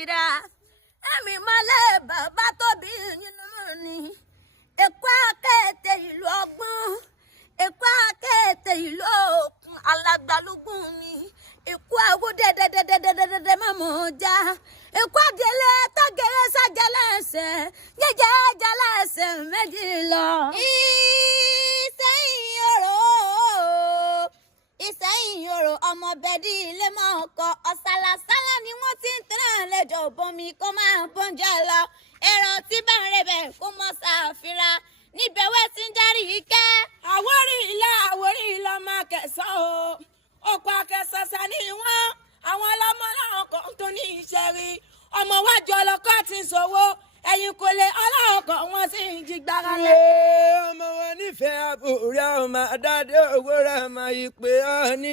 àṣírà ẹ̀mí mọ́lẹ̀ bàbá tóbi nínú ni èkó akéèté ìlú ọgbọ́n èkó akéèté ìlú òkun alàgbàlúgbùn mi èkó àwọ dẹdẹdẹdẹdẹdẹdẹ mọmọ ọjà èkó àdélé tọgẹrẹ sájẹlẹsẹ jẹjẹjẹlẹsẹ méjì lọ. Ìsẹ́yìn òrò ọmọ bẹ́ẹ̀dì ilé máa kọ ọ̀sálàsálà ni wọ́n ti ń tẹ̀lé àlejò bomi kó máa bọ́njẹ́ lọ èrò tí bá ń rebẹ̀ kó mọ́ ṣàfihàn níbẹ̀ wẹ́ sí ń járí ike. àwórí ilé máa kẹsàn o ọkọ̀ akẹ́sọ̀sẹ̀ ni wọ́n àwọn ọlọ́mọ láwọn kan tó ní iṣẹ́ rí ọmọ wájú ọlọ́kọ́ ti ń ṣòwò ẹ̀yìn kò lè ọlọ́ọ̀kọ̀ wọn sì ń jí gbára lẹ. ọmọ wọn nífẹ̀ẹ́ àbúrò ọmọ àdáde owó rẹ̀ máa yí pé ọ ní.